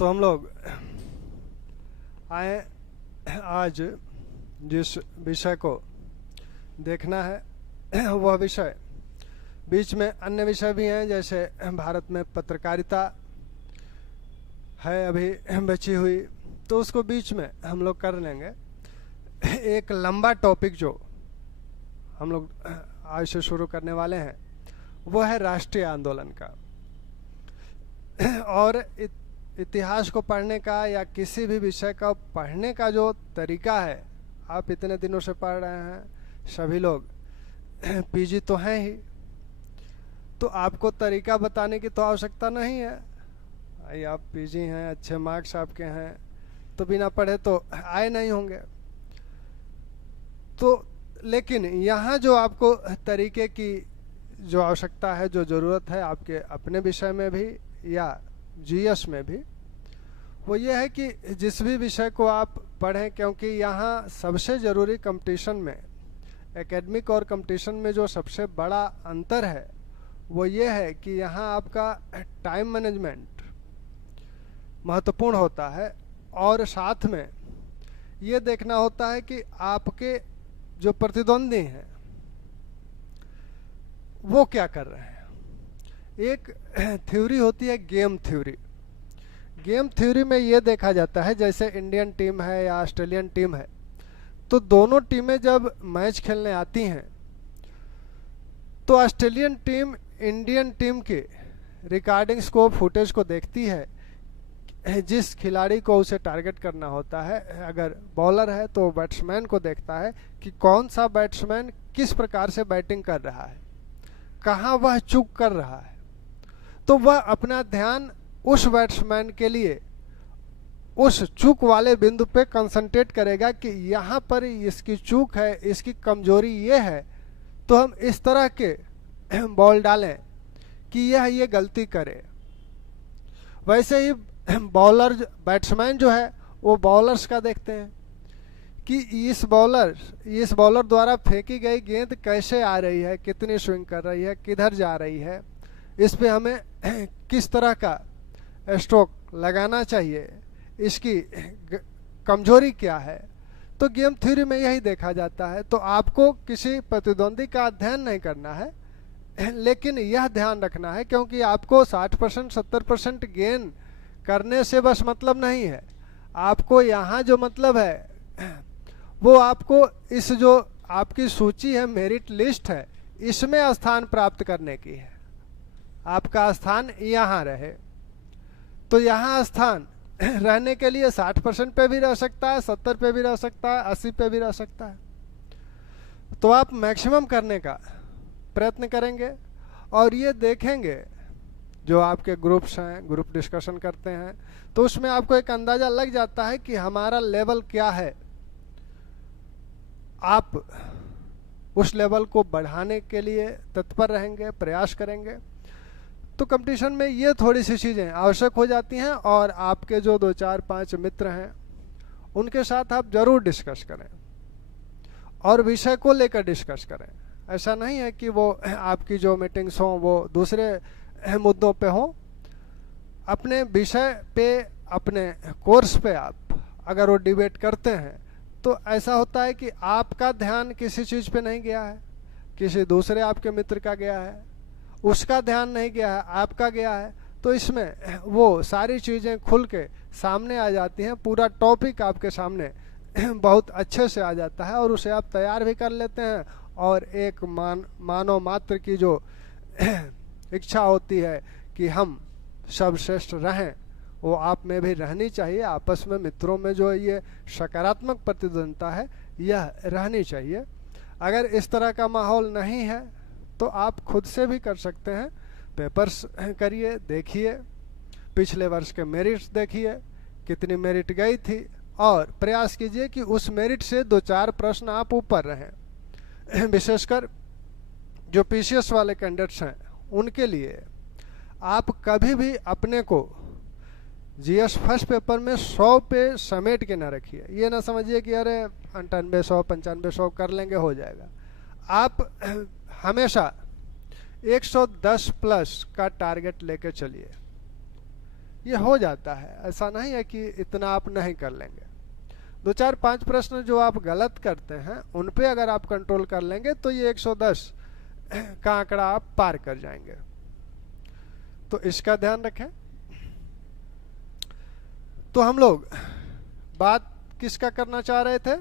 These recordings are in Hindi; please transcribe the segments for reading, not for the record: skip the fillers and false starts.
तो हम लोग आए आज जिस विषय को देखना है वह विषय, बीच में अन्य विषय भी हैं, जैसे भारत में पत्रकारिता है अभी बची हुई, तो उसको बीच में हम लोग कर लेंगे। एक लंबा टॉपिक जो हम लोग आज से शुरू करने वाले हैं वो है राष्ट्रीय आंदोलन का। और इतिहास को पढ़ने का या किसी भी विषय का पढ़ने का जो तरीका है, आप इतने दिनों से पढ़ रहे हैं, सभी लोग पीजी तो हैं ही, तो आपको तरीका बताने की तो आवश्यकता नहीं है। आप पीजी हैं, अच्छे मार्क्स आपके हैं, तो बिना पढ़े तो आए नहीं होंगे। तो लेकिन यहाँ जो आपको तरीके की जो आवश्यकता है, जो ज़रूरत है आपके अपने विषय में भी या जीएस में भी, वो ये है कि जिस भी विषय को आप पढ़ें, क्योंकि यहाँ सबसे ज़रूरी कंपटीशन में, एकेडमिक और कंपटीशन में जो सबसे बड़ा अंतर है वो ये है कि यहाँ आपका टाइम मैनेजमेंट महत्वपूर्ण होता है, और साथ में ये देखना होता है कि आपके जो प्रतिद्वंदी हैं वो क्या कर रहे हैं। एक थ्योरी होती है गेम थ्योरी। गेम थ्योरी में ये देखा जाता है, जैसे इंडियन टीम है या ऑस्ट्रेलियन टीम है, तो दोनों टीमें जब मैच खेलने आती हैं तो ऑस्ट्रेलियन टीम इंडियन टीम के रिकॉर्डिंग्स को, फुटेज को देखती है, जिस खिलाड़ी को उसे टारगेट करना होता है। अगर बॉलर है तो बैट्समैन को देखता है कि कौन सा बैट्समैन किस प्रकार से बैटिंग कर रहा है, कहाँ वह चूक कर रहा है, तो वह अपना ध्यान उस बैट्समैन के लिए उस चूक वाले बिंदु पे कंसंट्रेट करेगा कि यहाँ पर इसकी चूक है, इसकी कमजोरी ये है, तो हम इस तरह के बॉल डालें कि यह ये गलती करे। वैसे ही बॉलर, बैट्समैन जो है वो बॉलर्स का देखते हैं कि इस बॉलर द्वारा फेंकी गई गेंद कैसे आ रही है, कितनी स्विंग कर रही है, किधर जा रही है, इस पे हमें किस तरह का स्ट्रोक लगाना चाहिए, इसकी कमजोरी क्या है। तो गेम थ्योरी में यही देखा जाता है। तो आपको किसी प्रतिद्वंदी का अध्ययन नहीं करना है, लेकिन यह ध्यान रखना है, क्योंकि आपको 60% 70% गेन करने से बस मतलब नहीं है। आपको यहाँ जो मतलब है वो आपको इस जो आपकी सूची है, मेरिट लिस्ट है, इसमें स्थान प्राप्त करने की है। आपका स्थान यहाँ रहे, तो यहाँ स्थान रहने के लिए 60% पे भी रह सकता है, 70 पे भी रह सकता है, 80 पे भी रह सकता है। तो आप मैक्सिमम करने का प्रयत्न करेंगे और ये देखेंगे, जो आपके ग्रुप्स हैं, ग्रुप डिस्कशन करते हैं, तो उसमें आपको एक अंदाजा लग जाता है कि हमारा लेवल क्या है। आप उस लेवल को बढ़ाने के लिए तत्पर रहेंगे, प्रयास करेंगे। तो कंपटीशन में ये थोड़ी सी चीज़ें आवश्यक हो जाती हैं, और आपके जो 2 4 5 मित्र हैं उनके साथ आप जरूर डिस्कस करें और विषय को लेकर डिस्कस करें। ऐसा नहीं है कि वो आपकी जो मीटिंग्स हों वो दूसरे मुद्दों पे हों। अपने विषय पे, अपने कोर्स पे आप अगर वो डिबेट करते हैं तो ऐसा होता है कि आपका ध्यान किसी चीज़ पे नहीं गया है, किसी दूसरे आपके मित्र का गया है, उसका ध्यान नहीं गया है, आपका गया है। तो इसमें वो सारी चीज़ें खुल के सामने आ जाती हैं, पूरा टॉपिक आपके सामने बहुत अच्छे से आ जाता है, और उसे आप तैयार भी कर लेते हैं। और एक मानव मात्र की जो इच्छा होती है कि हम सर्वश्रेष्ठ रहें, वो आप में भी रहनी चाहिए। आपस में मित्रों में जो ये सकारात्मक प्रतिद्वंदिता है यह रहनी चाहिए। अगर इस तरह का माहौल नहीं है तो आप खुद से भी कर सकते हैं। पेपर्स करिए, देखिए, पिछले वर्ष के मेरिट्स देखिए, कितनी मेरिट गई थी, और प्रयास कीजिए कि उस मेरिट से 2 4 प्रश्न आप ऊपर रहें। विशेषकर जो पीसीएस वाले कैंडिडेट्स हैं उनके लिए आप कभी भी अपने को जीएस फर्स्ट पेपर में 100 पे समेट के ना रखिए। ये ना समझिए कि अरे 98 100 95 100 कर लेंगे, हो जाएगा। आप हमेशा 110 प्लस का टारगेट लेके चलिए। ये हो जाता है, ऐसा नहीं है कि इतना आप नहीं कर लेंगे। 2 4 5 प्रश्न जो आप गलत करते हैं उन पे अगर आप कंट्रोल कर लेंगे तो ये 110 का आंकड़ा आप पार कर जाएंगे। तो इसका ध्यान रखें। तो हम लोग बात किसका करना चाह रहे थे?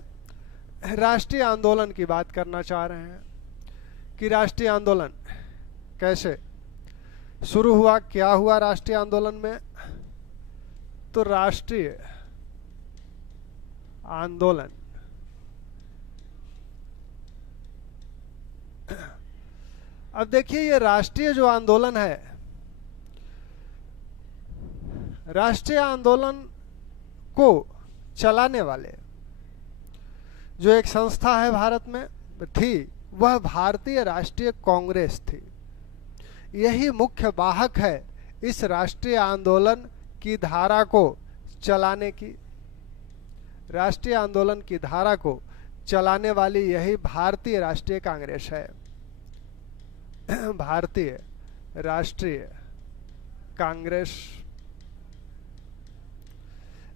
राष्ट्रीय आंदोलन की बात करना चाह रहे हैं कि राष्ट्रीय आंदोलन कैसे शुरू हुआ, क्या हुआ राष्ट्रीय आंदोलन में। तो राष्ट्रीय आंदोलन अब देखिए, ये राष्ट्रीय जो आंदोलन है, राष्ट्रीय आंदोलन को चलाने वाले जो एक संस्था है भारत में थी, वह भारतीय राष्ट्रीय कांग्रेस थी। यही मुख्य वाहक है इस राष्ट्रीय आंदोलन की धारा को चलाने की। राष्ट्रीय आंदोलन की धारा को चलाने वाली यही भारतीय राष्ट्रीय कांग्रेस है, भारतीय राष्ट्रीय कांग्रेस।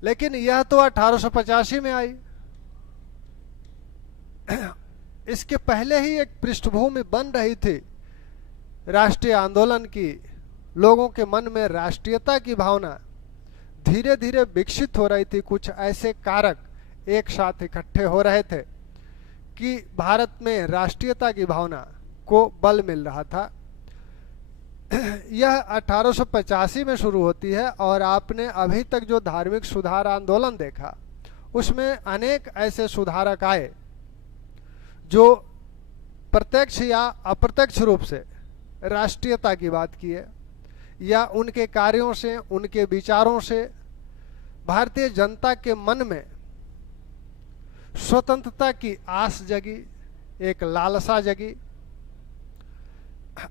लेकिन यह तो 1885 में आई। इसके पहले ही एक पृष्ठभूमि बन रही थी राष्ट्रीय आंदोलन की। लोगों के मन में राष्ट्रीयता की भावना धीरे धीरे विकसित हो रही थी। कुछ ऐसे कारक एक साथ इकट्ठे हो रहे थे कि भारत में राष्ट्रीयता की भावना को बल मिल रहा था। यह 1885 में शुरू होती है और आपने अभी तक जो धार्मिक सुधार आंदोलन देखा उसमें अनेक ऐसे सुधारक आए जो प्रत्यक्ष या अप्रत्यक्ष रूप से राष्ट्रीयता की बात किए, या उनके कार्यों से, उनके विचारों से भारतीय जनता के मन में स्वतंत्रता की आस जगी, एक लालसा जगी।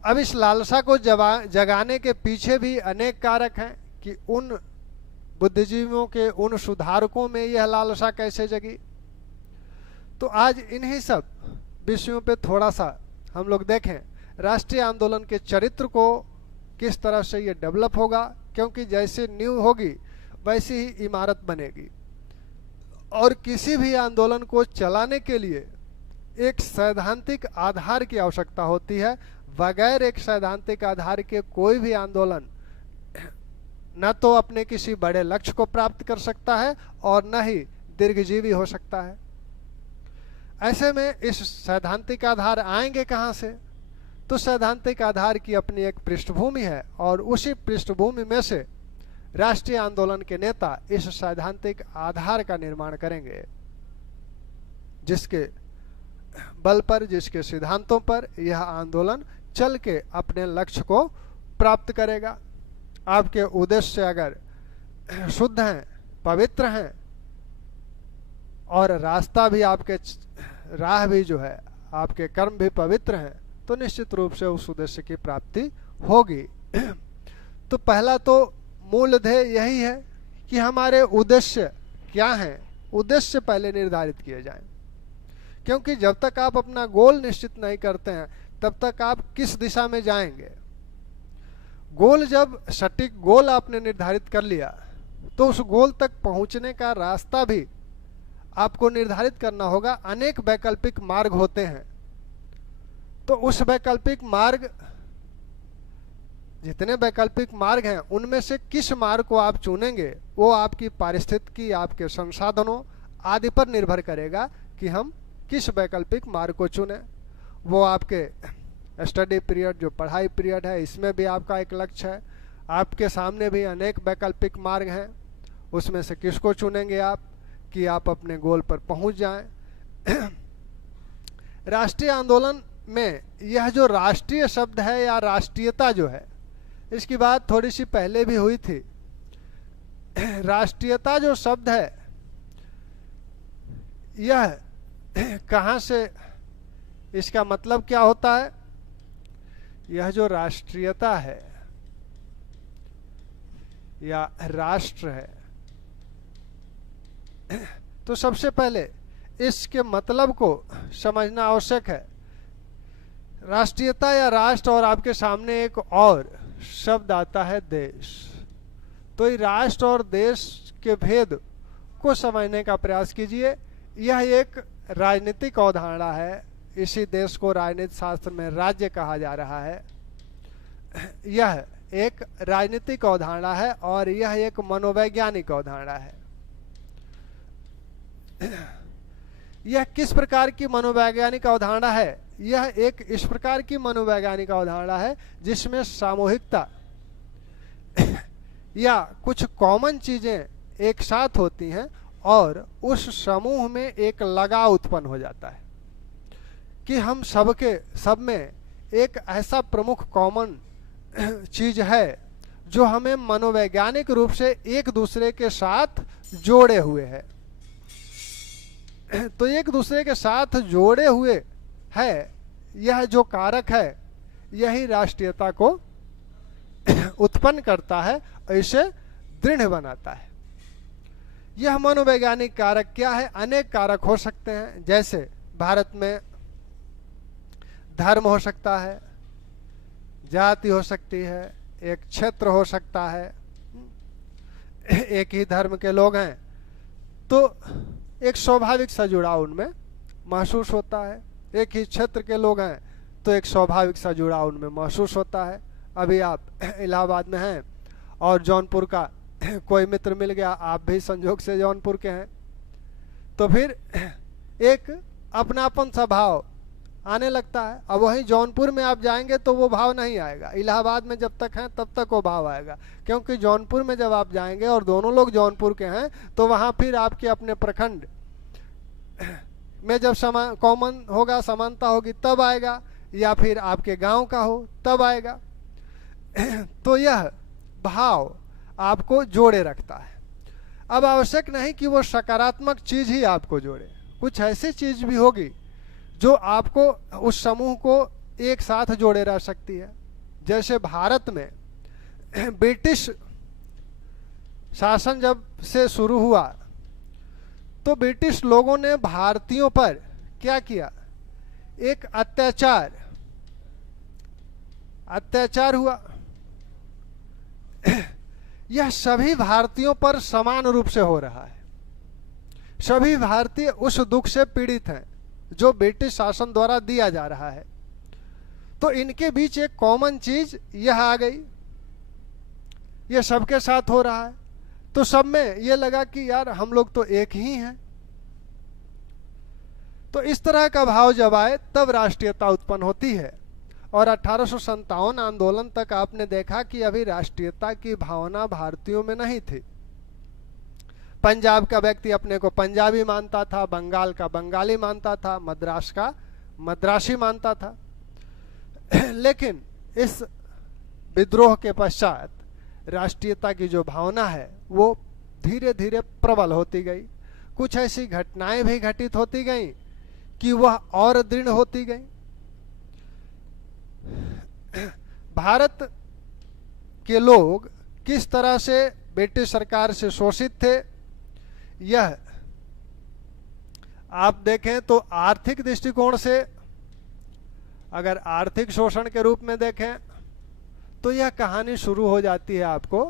अब इस लालसा को जगाने के पीछे भी अनेक कारक हैं कि उन बुद्धिजीवियों के, उन सुधारकों में यह लालसा कैसे जगी। तो आज इन्हीं सब विषयों पे थोड़ा सा हम लोग देखें, राष्ट्रीय आंदोलन के चरित्र को किस तरह से ये डेवलप होगा, क्योंकि जैसे नींव होगी वैसी ही इमारत बनेगी। और किसी भी आंदोलन को चलाने के लिए एक सैद्धांतिक आधार की आवश्यकता होती है। बगैर एक सैद्धांतिक आधार के कोई भी आंदोलन न तो अपने किसी बड़े लक्ष्य को प्राप्त कर सकता है और न ही दीर्घजीवी हो सकता है। ऐसे में इस सैद्धांतिक आधार आएंगे कहाँ से? तो सैद्धांतिक आधार की अपनी एक पृष्ठभूमि है और उसी पृष्ठभूमि में से राष्ट्रीय आंदोलन के नेता इस सैद्धांतिक आधार का निर्माण करेंगे, जिसके बल पर, जिसके सिद्धांतों पर यह आंदोलन चल के अपने लक्ष्य को प्राप्त करेगा। आपके उद्देश्य अगर शुद्ध हैं, पवित्र हैं और रास्ता भी, आपके राह भी जो है, आपके कर्म भी पवित्र हैं, तो निश्चित रूप से उस उद्देश्य की प्राप्ति होगी। तो पहला तो मूल ध्येय यही है कि हमारे उद्देश्य क्या हैं, उद्देश्य पहले निर्धारित किए जाएं। क्योंकि जब तक आप अपना गोल निश्चित नहीं करते हैं तब तक आप किस दिशा में जाएंगे। गोल, जब सटीक गोल आपने निर्धारित कर लिया तो उस गोल तक पहुंचने का रास्ता भी आपको निर्धारित करना होगा। अनेक वैकल्पिक मार्ग होते हैं, तो उस वैकल्पिक मार्ग, जितने वैकल्पिक मार्ग हैं उनमें से किस मार्ग को आप चुनेंगे वो आपकी पारिस्थितिकी, आपके संसाधनों आदि पर निर्भर करेगा कि हम किस वैकल्पिक मार्ग को चुने। वो आपके स्टडी पीरियड, जो पढ़ाई पीरियड है, इसमें भी आपका एक लक्ष्य है। आपके सामने भी अनेक वैकल्पिक मार्ग हैं, उसमें से किसको चुनेंगे आप कि आप अपने गोल पर पहुंच जाएं। राष्ट्रीय आंदोलन में यह जो राष्ट्रीय शब्द है या राष्ट्रीयता जो है, इसकी बात थोड़ी सी पहले भी हुई थी। राष्ट्रीयता जो शब्द है यह कहाँ से, इसका मतलब क्या होता है? यह जो राष्ट्रीयता है या राष्ट्र है, तो सबसे पहले इसके मतलब को समझना आवश्यक है। राष्ट्रीयता या राष्ट्र, और आपके सामने एक और शब्द आता है देश। तो ये राष्ट्र और देश के भेद को समझने का प्रयास कीजिए। यह एक राजनीतिक अवधारणा है। इसी देश को राजनीति शास्त्र में राज्य कहा जा रहा है। यह एक राजनीतिक अवधारणा है और यह एक मनोवैज्ञानिक अवधारणा है। यह किस प्रकार की मनोवैज्ञानिक अवधारणा है? यह एक इस प्रकार की मनोवैज्ञानिक अवधारणा है जिसमें सामूहिकता या कुछ कॉमन चीजें एक साथ होती हैं और उस समूह में एक लगाव उत्पन्न हो जाता है कि हम सब में एक ऐसा प्रमुख कॉमन चीज है जो हमें मनोवैज्ञानिक रूप से एक दूसरे के साथ जोड़े हुए है। तो एक दूसरे के साथ जोड़े हुए है, यह जो कारक है यही राष्ट्रीयता को उत्पन्न करता है, इसे दृढ़ बनाता है। यह मनोवैज्ञानिक कारक क्या है? अनेक कारक हो सकते हैं। जैसे भारत में धर्म हो सकता है, जाति हो सकती है, एक क्षेत्र हो सकता है, एक ही धर्म के लोग हैं तो एक स्वाभाविक सा जुड़ाव उनमें महसूस होता है। एक ही क्षेत्र के लोग हैं तो एक स्वाभाविक सा जुड़ाव उनमें महसूस होता है। अभी आप इलाहाबाद में हैं और जौनपुर का कोई मित्र मिल गया, आप भी संजोग से जौनपुर के हैं, तो फिर एक अपनापन सा भाव आने लगता है। अब वहीं जौनपुर में आप जाएंगे तो वो भाव नहीं आएगा। इलाहाबाद में जब तक हैं तब तक वो भाव आएगा, क्योंकि जौनपुर में जब आप जाएंगे और दोनों लोग जौनपुर के हैं तो वहां फिर आपके अपने प्रखंड में जब कॉमन होगा, समानता होगी तब आएगा, या फिर आपके गांव का हो तब आएगा। तो यह भाव आपको जोड़े रखता है। अब आवश्यक नहीं कि वो सकारात्मक चीज ही आपको जोड़े, कुछ ऐसी चीज भी होगी जो आपको उस समूह को एक साथ जोड़े रह सकती है। जैसे भारत में ब्रिटिश शासन जब से शुरू हुआ तो ब्रिटिश लोगों ने भारतीयों पर क्या किया? एक अत्याचार हुआ। यह सभी भारतीयों पर समान रूप से हो रहा है। सभी भारतीय उस दुख से पीड़ित हैं जो ब्रिटिश शासन द्वारा दिया जा रहा है। तो इनके बीच एक कॉमन चीज यह आ गई, यह सबके साथ हो रहा है, तो सब में यह लगा कि यार हम लोग तो एक ही हैं। तो इस तरह का भाव जब आए तब राष्ट्रीयता उत्पन्न होती है। और 1857 आंदोलन तक आपने देखा कि अभी राष्ट्रीयता की भावना भारतीयों में नहीं थी। पंजाब का व्यक्ति अपने को पंजाबी मानता था, बंगाल का बंगाली मानता था, मद्रास का मद्रासी मानता था। लेकिन इस विद्रोह के पश्चात राष्ट्रीयता की जो भावना है वो धीरे धीरे प्रबल होती गई। कुछ ऐसी घटनाएं भी घटित होती गई कि वह और दृढ़ होती गई। भारत के लोग किस तरह से ब्रिटिश सरकार से शोषित थे, यह आप देखें तो आर्थिक दृष्टिकोण से, अगर आर्थिक शोषण के रूप में देखें तो यह कहानी शुरू हो जाती है आपको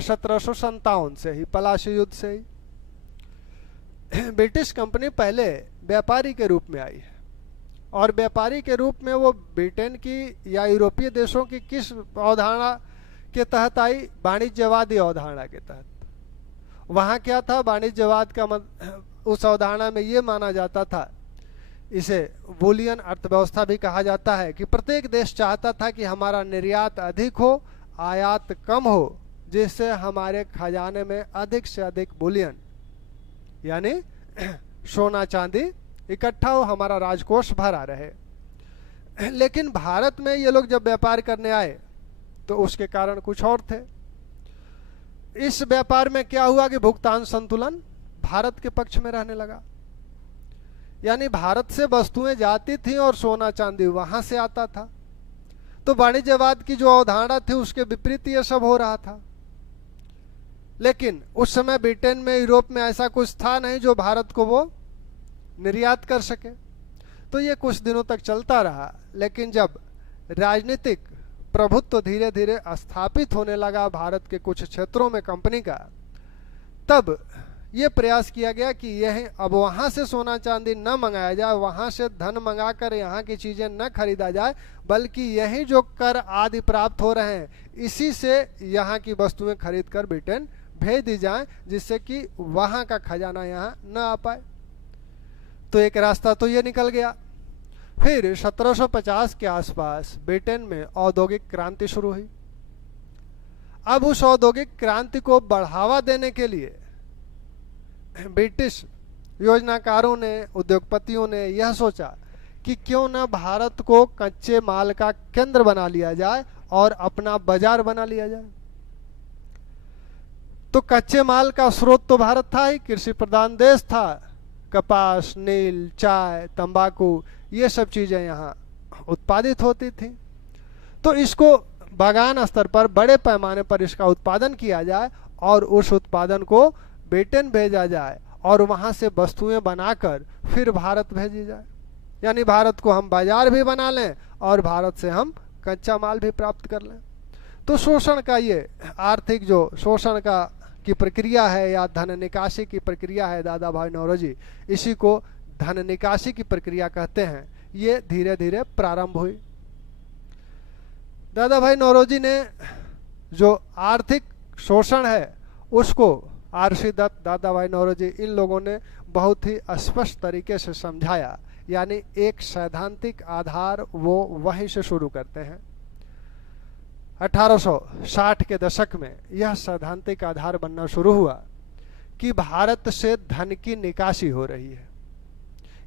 1757 से ही, पलासी युद्ध से ही। ब्रिटिश कंपनी पहले व्यापारी के रूप में आई है और व्यापारी के रूप में वो ब्रिटेन की या यूरोपीय देशों की किस अवधारणा के तहत आई? वाणिज्यवादी अवधारणा के तहत। वहाँ क्या था? वाणिज्यवाद का उस अवधारणा में ये माना जाता था, इसे वूलियन अर्थव्यवस्था भी कहा जाता है, कि प्रत्येक देश चाहता था कि हमारा निर्यात अधिक हो, आयात कम हो, जिससे हमारे खजाने में अधिक से अधिक बुलियन यानी सोना चांदी इकट्ठा हो, हमारा राजकोष भरा रहे। लेकिन भारत में ये लोग जब व्यापार करने आए तो उसके कारण कुछ और थे। इस व्यापार में क्या हुआ कि भुगतान संतुलन भारत के पक्ष में रहने लगा, यानी भारत से वस्तुएं जाती थी और सोना चांदी वहां से आता था। तो वाणिज्यवाद की जो अवधारणा थी उसके विपरीत ये सब हो रहा था। लेकिन उस समय ब्रिटेन में, यूरोप में ऐसा कुछ था नहीं जो भारत को वो निर्यात कर सके। तो ये कुछ दिनों तक चलता रहा। लेकिन जब राजनीतिक प्रभुत्व धीरे धीरे स्थापित होने लगा भारत के कुछ क्षेत्रों में कंपनी का, तब ये प्रयास किया गया कि यह अब वहाँ से सोना चांदी न मंगाया जाए, वहाँ से धन मंगाकर यहाँ की चीज़ें न खरीदा जाए, बल्कि यही जो कर आदि प्राप्त हो रहे हैं इसी से यहाँ की वस्तुएं खरीद कर ब्रिटेन भेज दी जाएं, जिससे कि वहाँ का खजाना यहाँ न आ पाए। तो एक रास्ता तो ये निकल गया। फिर 1750 के आसपास ब्रिटेन में औद्योगिक क्रांति शुरू हुई। अब उस औद्योगिक क्रांति को बढ़ावा देने के लिए ब्रिटिश योजनाकारों ने, उद्योगपतियों ने यह सोचा कि क्यों न भारत को कच्चे माल का केंद्र बना लिया जाए और अपना बाजार बना लिया जाए। तो कच्चे माल का स्रोत तो भारत था ही, कृषि प्रधान देश था। कपास, नील, चाय, तंबाकू, ये सब चीजें यहाँ उत्पादित होती थी। तो इसको बागान स्तर पर बड़े पैमाने पर इसका उत्पादन किया जाए और उस उत्पादन को ब्रिटेन भेजा जाए और वहाँ से वस्तुएं बनाकर फिर भारत भेजी जाए। यानी भारत को हम बाजार भी बना लें और भारत से हम कच्चा माल भी प्राप्त कर लें। तो शोषण का ये आर्थिक जो शोषण का की प्रक्रिया है या धन निकासी की प्रक्रिया है दादा भाई नौरोजी, इसी को धन निकासी की प्रक्रिया कहते हैं। ये धीरे धीरे प्रारंभ हुई। दादा भाई नौरोजी ने जो आर्थिक शोषण है उसको आरसी दत्त, दादा भाई नौरोजी, इन लोगों ने बहुत ही स्पष्ट तरीके से समझाया। यानी एक सैद्धांतिक आधार वो वहीं से शुरू करते हैं। 1860 के दशक में यह सैद्धांतिक आधार बनना शुरू हुआ कि भारत से धन की निकासी हो रही है।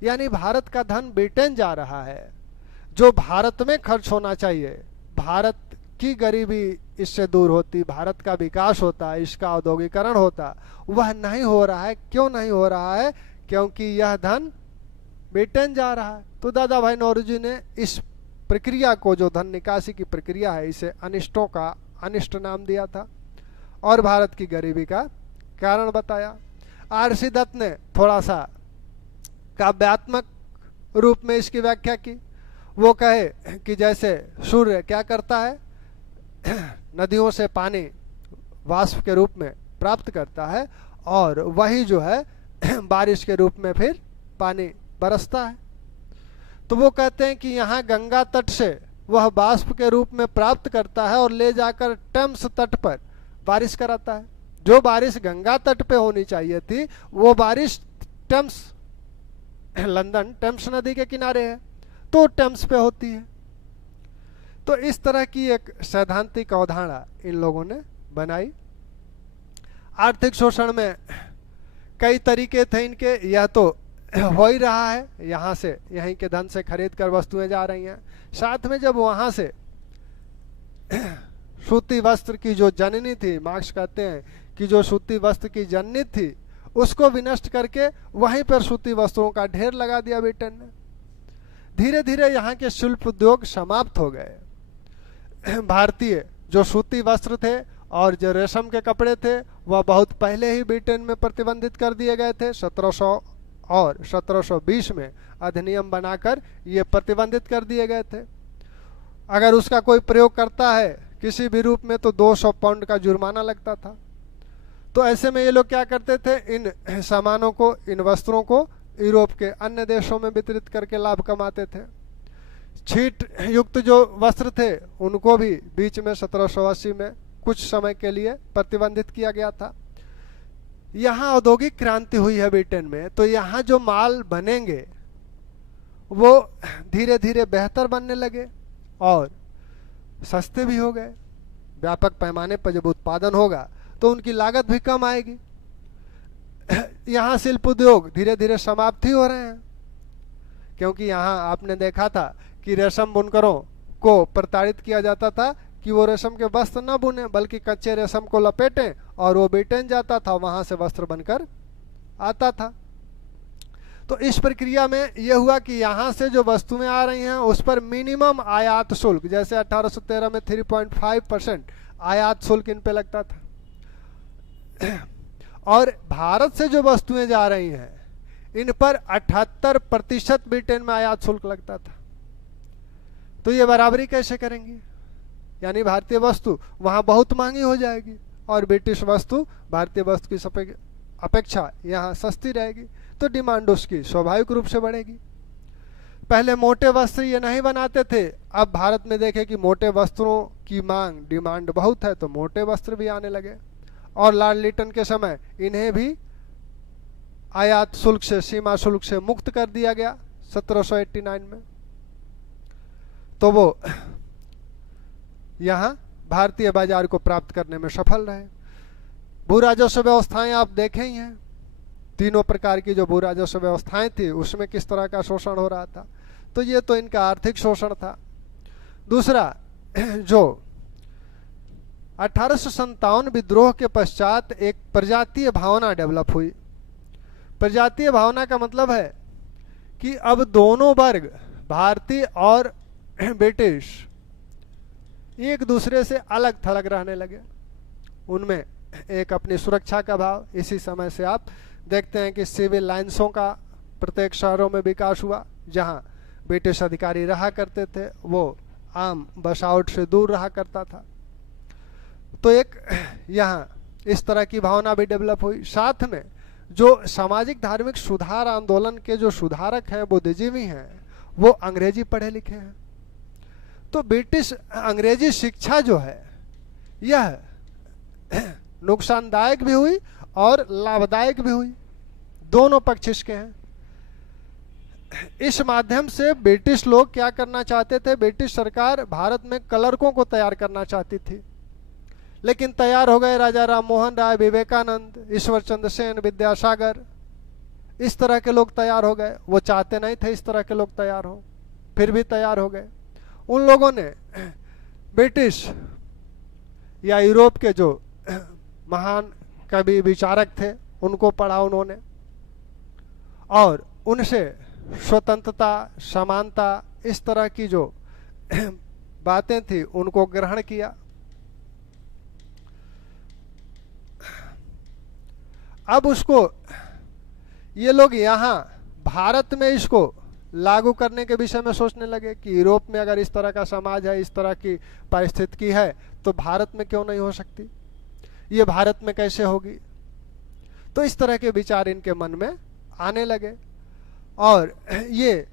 यानी भारत का धन ब्रिटेन जा रहा है, जो भारत में खर्च होना चाहिए, भारत की गरीबी इससे दूर होती, भारत का विकास होता, इसका औद्योगिकरण होता, वह नहीं हो रहा है। क्यों नहीं हो रहा है? क्योंकि यह धन ब्रिटेन जा रहा है। तो दादा भाई नौरोजी ने इस प्रक्रिया को, जो धन निकासी की प्रक्रिया है, इसे अनिष्टों का अनिष्ट नाम दिया था और भारत की गरीबी का कारण बताया। आरसी दत्त ने थोड़ा सा काव्यात्मक रूप में इसकी व्याख्या की। वो कहे कि जैसे सूर्य क्या करता है, नदियों से पानी वाष्प के रूप में प्राप्त करता है और वही जो है बारिश के रूप में फिर पानी बरसता है। तो वो कहते हैं कि यहाँ गंगा तट से वह वाष्प के रूप में प्राप्त करता है और ले जाकर टेम्स तट पर बारिश कराता है। जो बारिश गंगा तट पे होनी चाहिए थी वो बारिश टेम्स, लंदन टेम्स नदी के किनारे है, तो टेम्स पे होती है। तो इस तरह की एक सैद्धांतिक अवधारणा इन लोगों ने बनाई। आर्थिक शोषण में कई तरीके थे इनके। यह तो हो ही रहा है, यहाँ से, यहीं के धन से खरीद कर वस्तुएं जा रही हैं। साथ में जब वहाँ से सूती वस्त्र की जो जननी थी, मार्क्स कहते हैं कि जो सूती वस्त्र की जननी थी, उसको विनष्ट करके वहीं पर सूती वस्त्रों का ढेर लगा दिया ब्रिटेन ने। धीरे धीरे यहाँ के शिल्प उद्योग समाप्त हो गए। भारतीय जो सूती वस्त्र थे और जो रेशम के कपड़े थे वह बहुत पहले ही ब्रिटेन में प्रतिबंधित कर दिए गए थे। 1700 और 1720 में अधिनियम बनाकर ये प्रतिबंधित कर दिए गए थे। अगर उसका कोई प्रयोग करता है किसी भी रूप में तो 200 पाउंड का जुर्माना लगता था। तो ऐसे में ये लोग क्या करते थे, इन सामानों को, इन वस्त्रों को यूरोप के अन्य देशों में वितरित करके लाभ कमाते थे। छीट युक्त जो वस्त्र थे उनको भी बीच में 1780 में कुछ समय के लिए प्रतिबंधित किया गया था। यहाँ औद्योगिक क्रांति हुई है ब्रिटेन में, तो यहाँ जो माल बनेंगे वो धीरे धीरे बेहतर बनने लगे और सस्ते भी हो गए। व्यापक पैमाने पर जब उत्पादन होगा तो उनकी लागत भी कम आएगी। यहाँ शिल्प उद्योग धीरे धीरे समाप्त ही हो रहे हैं, क्योंकि यहाँ आपने देखा था कि रेशम बुनकरों को प्रताड़ित किया जाता था कि वो रेशम के वस्त्र न बुने बल्कि कच्चे रेशम को लपेटें और वो ब्रिटेन जाता था, वहाँ से वस्त्र बनकर आता था। तो इस प्रक्रिया में यह हुआ कि यहाँ से जो वस्तुएं आ रही हैं उस पर मिनिमम आयात शुल्क, जैसे 1813 में 3.5% आयात शुल्क इन पे लगता था, और भारत से जो वस्तुएं जा रही हैं इन पर 78% ब्रिटेन में आयात शुल्क लगता था। तो ये बराबरी कैसे करेंगी? यानी भारतीय वस्तु वहाँ बहुत महंगी हो जाएगी और ब्रिटिश वस्तु भारतीय वस्तु की अपेक्षा यहाँ सस्ती रहेगी, तो डिमांड उसकी स्वाभाविक रूप से बढ़ेगी। पहले मोटे वस्त्र ये नहीं बनाते थे, अब भारत में देखें कि मोटे वस्त्रों की मांग, डिमांड बहुत है, तो मोटे वस्त्र भी आने लगे। और लॉर्ड लिटन के समय इन्हें भी आयात शुल्क से, सीमा शुल्क से मुक्त कर दिया गया 1789 में। तो वो यहाँ भारतीय बाजार को प्राप्त करने में सफल रहे। भू राजस्व व्यवस्थाएं आप देखें ही हैं, तीनों प्रकार की जो भू राजस्व व्यवस्थाएं थी उसमें किस तरह का शोषण हो रहा था। तो ये तो इनका आर्थिक शोषण था। दूसरा, जो 1857 विद्रोह के पश्चात एक प्रजातीय भावना डेवलप हुई। प्रजातीय भावना का मतलब है कि अब दोनों वर्ग, भारतीय और ब्रिटिश, एक दूसरे से अलग थलग रहने लगे। उनमें एक अपनी सुरक्षा का भाव, इसी समय से आप देखते हैं कि सिविल लाइन्सों का प्रत्येक शहरों में विकास हुआ। जहां ब्रिटिश अधिकारी रहा करते थे वो आम बसावट से दूर रहा करता था। तो एक यहाँ इस तरह की भावना भी डेवलप हुई। साथ में जो सामाजिक धार्मिक सुधार आंदोलन के जो सुधारक हैं, बुद्धिजीवी हैं, वो अंग्रेजी पढ़े लिखे हैं। तो ब्रिटिश अंग्रेजी शिक्षा जो है यह नुकसानदायक भी हुई और लाभदायक भी हुई, दोनों पक्ष इसके हैं। इस माध्यम से ब्रिटिश लोग क्या करना चाहते थे, ब्रिटिश सरकार भारत में क्लर्कों को तैयार करना चाहती थी, लेकिन तैयार हो गए राजा राम मोहन राय, विवेकानंद, ईश्वर चंद्र सेन, विद्यासागर, इस तरह के लोग तैयार हो गए। वो चाहते नहीं थे इस तरह के लोग तैयार हो, फिर भी तैयार हो गए। उन लोगों ने ब्रिटिश या यूरोप के जो महान कवि विचारक थे उनको पढ़ा उन्होंने, और उनसे स्वतंत्रता, समानता, इस तरह की जो बातें थी उनको ग्रहण किया। अब उसको ये लोग यहाँ भारत में इसको लागू करने के विषय में सोचने लगे कि यूरोप में अगर इस तरह का समाज है, इस तरह की परिस्थिति है, तो भारत में क्यों नहीं हो सकती, ये भारत में कैसे होगी। तो इस तरह के विचार इनके मन में आने लगे और ये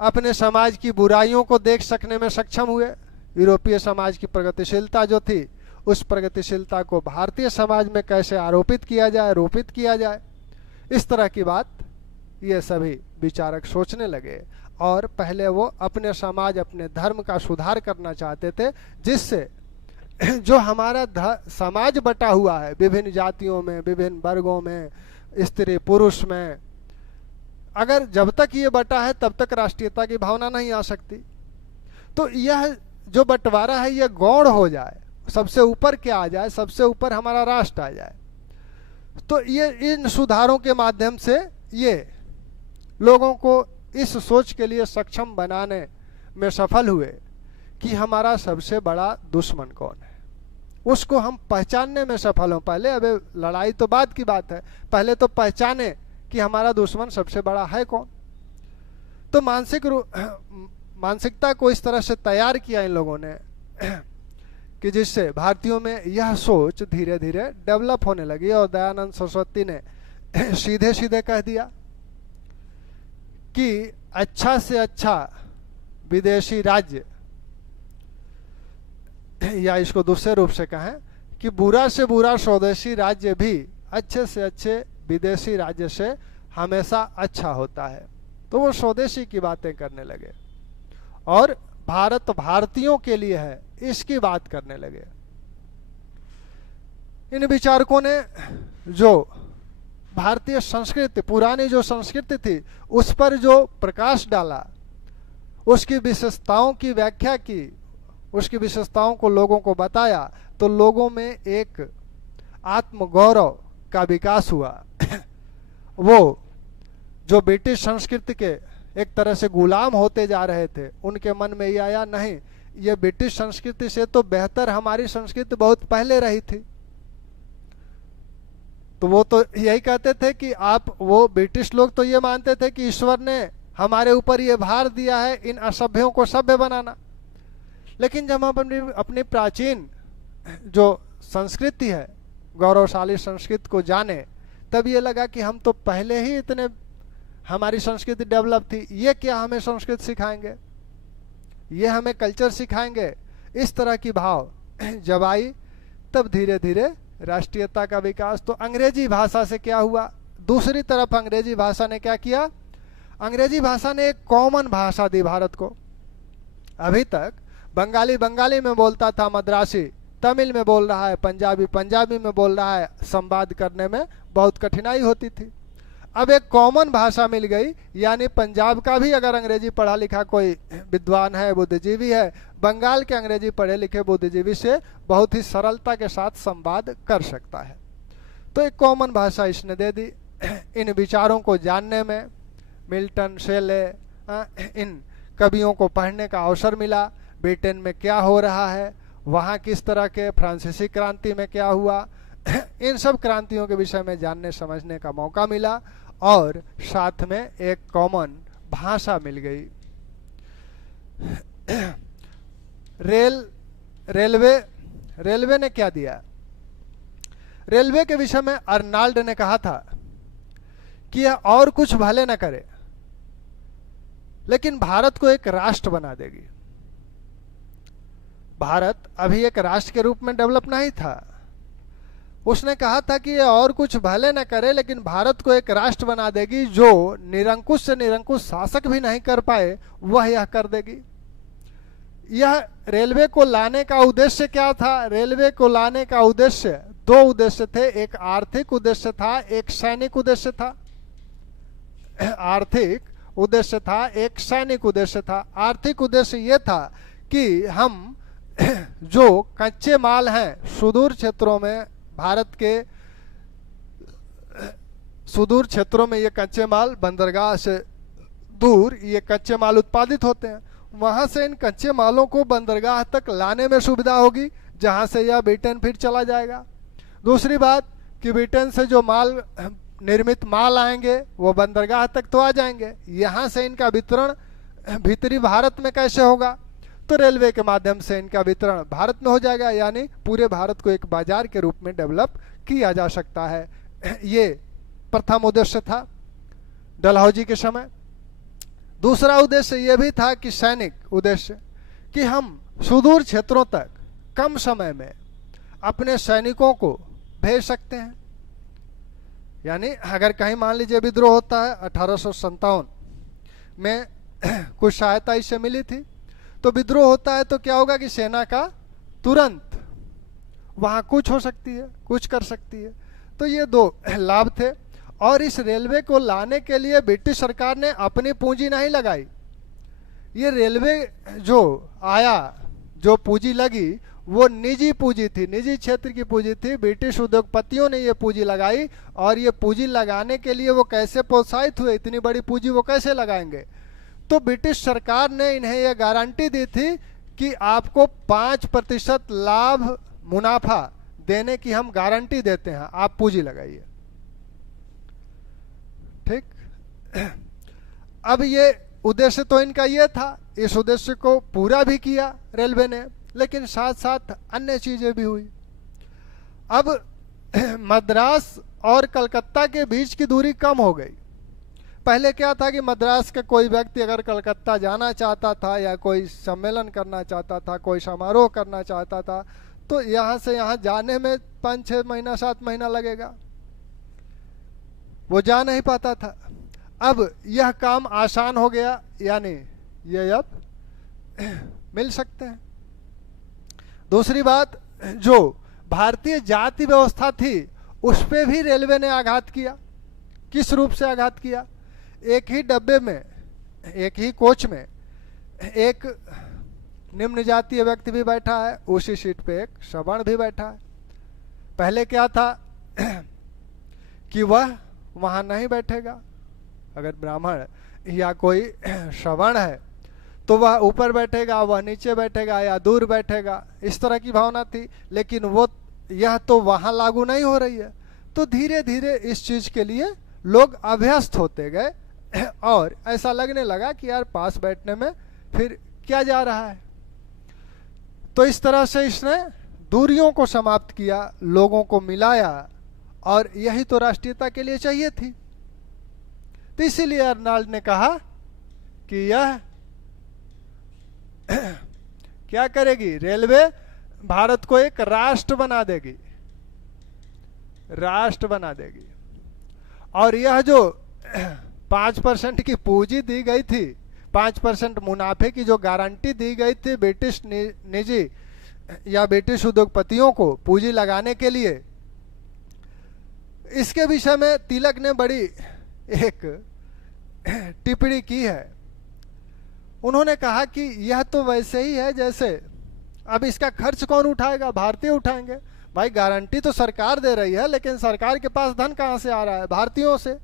अपने समाज की बुराइयों को देख सकने में सक्षम हुए। यूरोपीय समाज की प्रगतिशीलता जो थी, उस प्रगतिशीलता को भारतीय समाज में कैसे आरोपित किया जाए, रोपित किया जाए, इस तरह की बात ये सभी विचारक सोचने लगे। और पहले वो अपने समाज, अपने धर्म का सुधार करना चाहते थे, जिससे जो हमारा समाज बटा हुआ है विभिन्न जातियों में, विभिन्न वर्गों में, स्त्री पुरुष में, अगर जब तक ये बटा है तब तक राष्ट्रीयता की भावना नहीं आ सकती। तो यह जो बंटवारा है ये गौण हो जाए, सबसे ऊपर क्या आ जाए, सबसे ऊपर हमारा राष्ट्र आ जाए। तो ये इन सुधारों के माध्यम से ये लोगों को इस सोच के लिए सक्षम बनाने में सफल हुए कि हमारा सबसे बड़ा दुश्मन कौन है, उसको हम पहचानने में सफल हों। पहले, अबे लड़ाई तो बाद की बात है, पहले तो पहचाने कि हमारा दुश्मन सबसे बड़ा है कौन। तो मानसिकता को इस तरह से तैयार किया इन लोगों ने कि जिससे भारतीयों में यह सोच धीरे धीरे डेवलप होने लगी। और दयानंद सरस्वती ने सीधे सीधे कह दिया कि अच्छा से अच्छा विदेशी राज्य, या इसको दूसरे रूप से कहें कि बुरा से बुरा स्वदेशी राज्य भी अच्छे से अच्छे विदेशी राज्य से हमेशा अच्छा होता है। तो वो स्वदेशी की बातें करने लगे और भारत भारतीयों के लिए है, इसकी बात करने लगे। इन विचारकों ने जो भारतीय संस्कृति, पुरानी जो संस्कृति थी, उस पर जो प्रकाश डाला, उसकी विशेषताओं की व्याख्या की, उसकी विशेषताओं को लोगों को बताया, तो लोगों में एक आत्मगौरव का विकास हुआ। वो जो ब्रिटिश संस्कृति के एक तरह से गुलाम होते जा रहे थे, उनके मन में ये आया, नहीं, ये ब्रिटिश संस्कृति से तो बेहतर हमारी संस्कृति बहुत पहले रही थी। तो वो तो यही कहते थे कि वो ब्रिटिश लोग तो ये मानते थे कि ईश्वर ने हमारे ऊपर ये भार दिया है इन असभ्यों को सभ्य बनाना, लेकिन जब हम अपनी अपनी प्राचीन जो संस्कृति है, गौरवशाली संस्कृति को जाने, तब ये लगा कि हम तो पहले ही इतने, हमारी संस्कृति डेवलप थी, ये क्या हमें संस्कृत सिखाएंगे, ये हमें कल्चर सिखाएंगे। इस तरह की भाव जब आई, तब धीरे धीरे राष्ट्रीयता का विकास। तो अंग्रेजी भाषा से क्या हुआ, दूसरी तरफ अंग्रेजी भाषा ने क्या किया, अंग्रेजी भाषा ने एक कॉमन भाषा दी भारत को। अभी तक बंगाली बंगाली में बोलता था, मद्रासी तमिल में बोल रहा है, पंजाबी पंजाबी में बोल रहा है, संवाद करने में बहुत कठिनाई होती थी। अब एक कॉमन भाषा मिल गई, यानी पंजाब का भी अगर अंग्रेजी पढ़ा लिखा कोई विद्वान है, बुद्धिजीवी है, बंगाल के अंग्रेजी पढ़े लिखे बुद्धिजीवी से बहुत ही सरलता के साथ संवाद कर सकता है। तो एक कॉमन भाषा इसने दे दी। इन विचारों को जानने में मिल्टन, शेले, इन कवियों को पढ़ने का अवसर मिला। ब्रिटेन में क्या हो रहा है, वहाँ किस तरह के, फ्रांसीसी क्रांति में क्या हुआ, इन सब क्रांतियों के विषय में जानने समझने का मौका मिला, और साथ में एक कॉमन भाषा मिल गई। रेलवे ने क्या दिया, रेलवे के विषय में अर्नाल्ड ने कहा था कि यह और कुछ भले न करे, लेकिन भारत को एक राष्ट्र बना देगी। भारत अभी एक राष्ट्र के रूप में डेवलप नहीं था। उसने कहा था कि ये और कुछ भले न करे, लेकिन भारत को एक राष्ट्र बना देगी, जो निरंकुश से निरंकुश शासक भी नहीं कर पाए, वह यह कर देगी। यह रेलवे को लाने का उद्देश्य क्या था, रेलवे को लाने का उद्देश्य, दो उद्देश्य थे, एक आर्थिक उद्देश्य था, एक सैनिक उद्देश्य था। आर्थिक उद्देश्य था, एक सैनिक उद्देश्य था। आर्थिक उद्देश्य यह था कि हम जो कच्चे माल हैं सुदूर क्षेत्रों में, भारत के सुदूर क्षेत्रों में ये कच्चे माल बंदरगाह से दूर ये कच्चे माल उत्पादित होते हैं, वहां से इन कच्चे मालों को बंदरगाह तक लाने में सुविधा होगी, जहां से यह ब्रिटेन फिर चला जाएगा। दूसरी बात कि ब्रिटेन से जो माल निर्मित माल आएंगे वो बंदरगाह तक तो आ जाएंगे, यहाँ से इनका वितरण भीतरी भारत में कैसे होगा, तो रेलवे के माध्यम से इनका वितरण भारत में हो जाएगा, यानी पूरे भारत को एक बाजार के रूप में डेवलप किया जा सकता है। ये प्रथम उद्देश्य था डलहौजी के समय। दूसरा उद्देश्य यह भी था कि सैनिक उद्देश्य, कि हम सुदूर क्षेत्रों तक कम समय में अपने सैनिकों को भेज सकते हैं। यानी अगर कहीं मान लीजिए विद्रोह होता है, 1857 में कुछ सहायता इससे मिली थी, तो विद्रोह होता है तो क्या होगा कि सेना का तुरंत वहां कुछ हो सकती है, कुछ कर सकती है। तो ये दो लाभ थे। और इस रेलवे को लाने के लिए ब्रिटिश सरकार ने अपनी पूंजी नहीं लगाई। ये रेलवे जो आया, जो पूंजी लगी, वो निजी पूंजी थी, निजी क्षेत्र की पूंजी थी। ब्रिटिश उद्योगपतियों ने ये पूंजी लगाई, और ये पूंजी लगाने के लिए वो कैसे प्रोत्साहित हुए, इतनी बड़ी पूंजी वो कैसे लगाएंगे। तो ब्रिटिश सरकार ने इन्हें यह गारंटी दी थी कि आपको 5% लाभ मुनाफा देने की हम गारंटी देते हैं, आप पूंजी लगाइए। ठीक। अब ये उद्देश्य तो इनका ये था, इस उद्देश्य को पूरा भी किया रेलवे ने, लेकिन साथ साथ अन्य चीजें भी हुई। अब मद्रास और कलकत्ता के बीच की दूरी कम हो गई। पहले क्या था कि मद्रास का कोई व्यक्ति अगर कलकत्ता जाना चाहता था, या कोई सम्मेलन करना चाहता था, कोई समारोह करना चाहता था, तो यहाँ से यहाँ जाने में 5-6 महीना 7 महीना लगेगा, वो जा नहीं पाता था। अब यह काम आसान हो गया, यानी ये अब मिल सकते हैं। दूसरी बात, जो भारतीय जाति व्यवस्था थी उस पे भी रेलवे ने आघात किया। किस रूप से आघात किया? एक ही डब्बे में, एक ही कोच में एक निम्न जातीय व्यक्ति भी बैठा है, उसी सीट पे एक सवर्ण भी बैठा है। पहले क्या था कि वह वहां नहीं बैठेगा, अगर ब्राह्मण या कोई सवर्ण है तो वह ऊपर बैठेगा, वह नीचे बैठेगा या दूर बैठेगा, इस तरह की भावना थी। लेकिन वो यह तो वहां लागू नहीं हो रही है। तो धीरे धीरे इस चीज के लिए लोग अभ्यस्त होते गए, और ऐसा लगने लगा कि यार पास बैठने में फिर क्या जा रहा है। तो इस तरह से इसने दूरियों को समाप्त किया, लोगों को मिलाया, और यही तो राष्ट्रीयता के लिए चाहिए थी। तो इसीलिए अर्नाल्ड ने कहा कि यह क्या करेगी, रेलवे भारत को एक राष्ट्र बना देगी, राष्ट्र बना देगी। और यह जो 5% की पूंजी दी गई थी, 5% मुनाफे की जो गारंटी दी गई थी ब्रिटिश निजी या ब्रिटिश उद्योगपतियों को पूंजी लगाने के लिए, इसके विषय में तिलक ने बड़ी एक टिप्पणी की है। उन्होंने कहा कि यह तो वैसे ही है जैसे, अब इसका खर्च कौन उठाएगा, भारतीय उठाएंगे। भाई गारंटी तो सरकार दे रही है, लेकिन सरकार के पास धन कहां से आ रहा है, भारतीयों से,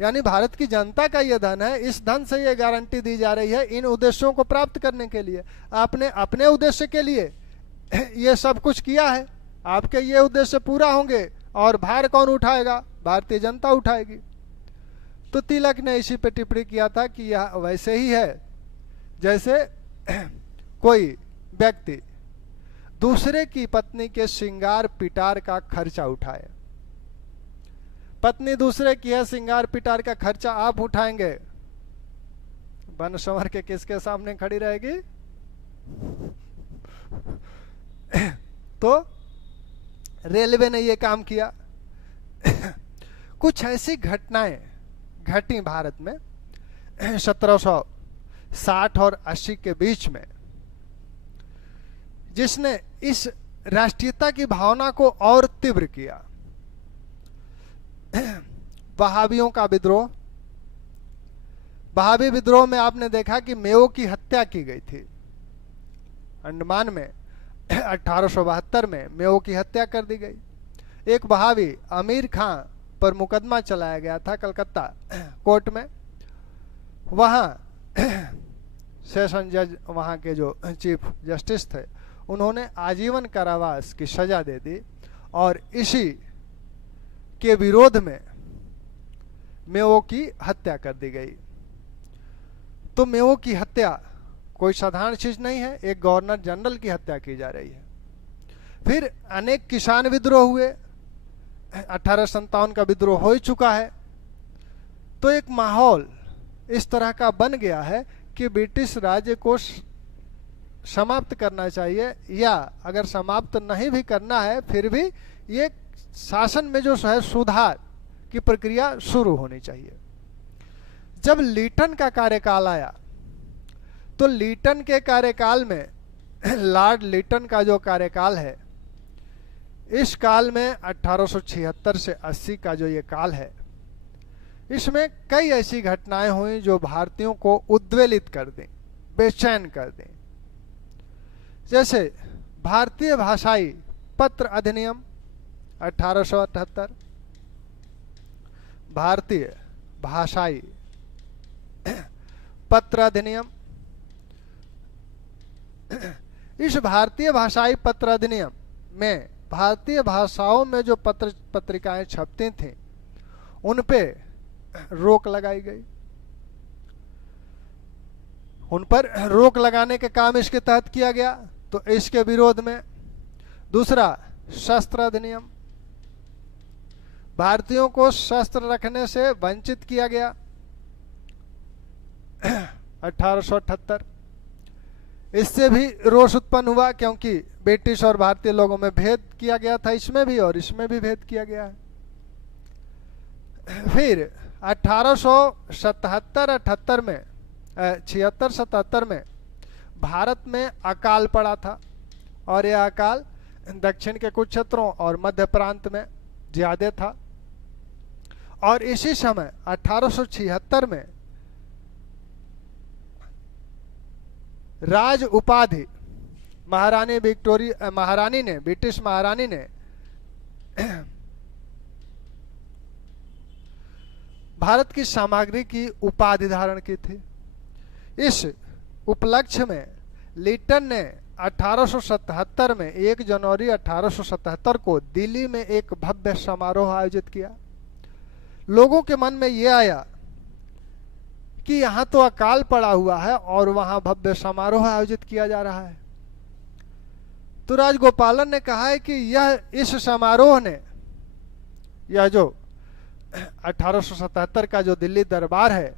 यानी भारत की जनता का यह धन है, इस धन से यह गारंटी दी जा रही है इन उद्देश्यों को प्राप्त करने के लिए। आपने अपने उद्देश्य के लिए ये सब कुछ किया है, आपके ये उद्देश्य पूरा होंगे और भार कौन उठाएगा, भारतीय जनता उठाएगी। तो तिलक ने इसी पे टिप्पणी किया था कि यह वैसे ही है जैसे कोई व्यक्ति दूसरे की पत्नी के श्रृंगार पिटार का खर्चा उठाए। पत्नी दूसरे की है, श्रृंगार पिटार का खर्चा आप उठाएंगे, बन संवर के किसके सामने खड़ी रहेगी? तो रेलवे ने यह काम किया। कुछ ऐसी घटनाएं घटी भारत में 1760 और 80 के बीच में, जिसने इस राष्ट्रीयता की भावना को और तीव्र किया। वहाबियों का विद्रोह, वहाबी विद्रोह में आपने देखा कि मेओ की हत्या की गई थी अंडमान में 1872 में मेओ की हत्या कर दी गई। एक वहाबी अमीर खां पर मुकदमा चलाया गया था कलकत्ता कोर्ट में। वहां सेशन जज, वहां के जो चीफ जस्टिस थे, उन्होंने आजीवन कारावास की सजा दे दी और इसी के विरोध में मेओ की हत्या कर दी गई। तो मेओ की हत्या कोई साधारण चीज नहीं है, एक गवर्नर जनरल की हत्या की जा रही है। फिर अनेक किसान विद्रोह हुए, 1857 का विद्रोह हो ही चुका है। तो एक माहौल इस तरह का बन गया है कि ब्रिटिश राज्य को समाप्त करना चाहिए, या अगर समाप्त नहीं भी करना है फिर भी ये शासन में जो है सुधार की प्रक्रिया शुरू होनी चाहिए। जब लीटन का कार्यकाल आया तो लीटन के कार्यकाल में, लॉर्ड लीटन का जो कार्यकाल है, इस काल में 1876 से 80 का जो ये काल है, इसमें कई ऐसी घटनाएं हुई जो भारतीयों को उद्वेलित कर दें, बेचैन कर दें। जैसे भारतीय भाषाई पत्र अधिनियम 1878, भारतीय भाषाई पत्र अधिनियम। इस भारतीय भाषाई पत्र अधिनियम में भारतीय भाषाओं में जो पत्रिकाएं छपती थीं, उन पे रोक लगाई गई। उन पर रोक लगाने के काम इसके तहत किया गया। तो इसके विरोध में दूसरा, शस्त्र अधिनियम, भारतीयों को शस्त्र रखने से वंचित किया गया 1878। इससे भी रोष उत्पन्न हुआ, क्योंकि ब्रिटिश और भारतीय लोगों में भेद किया गया था, इसमें भी और इसमें भी भेद किया गया है। फिर 1877-78 में 76-77 में भारत में अकाल पड़ा था, और यह अकाल दक्षिण के कुछ क्षेत्रों और मध्य प्रांत में ज्यादा था। और इसी समय 1876 में राज उपाधि महारानी विक्टोरिया, महारानी ने, ब्रिटिश महारानी ने भारत की सामग्री की उपाधि धारण की थी। इस उपलक्ष्य में लीटन ने 1877 में 1 जनवरी 1877 को दिल्ली में एक भव्य समारोह आयोजित किया। लोगों के मन में यह आया कि यहां तो अकाल पड़ा हुआ है और वहां भव्य समारोह आयोजित किया जा रहा है। तो राजगोपालन ने कहा है कि यह इस समारोह ने, यह जो 1877 का जो दिल्ली दरबार है,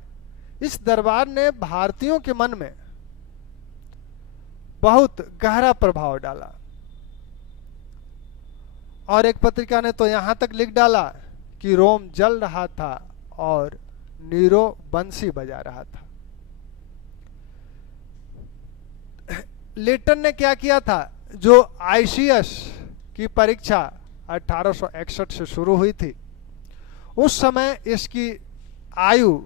इस दरबार ने भारतीयों के मन में बहुत गहरा प्रभाव डाला। और एक पत्रिका ने तो यहां तक लिख डाला कि रोम जल रहा था और नीरो बंसी बजा रहा था। लिटन ने क्या किया था, जो आईसीएस की परीक्षा 1861 से शुरू हुई थी, उस समय इसकी आयु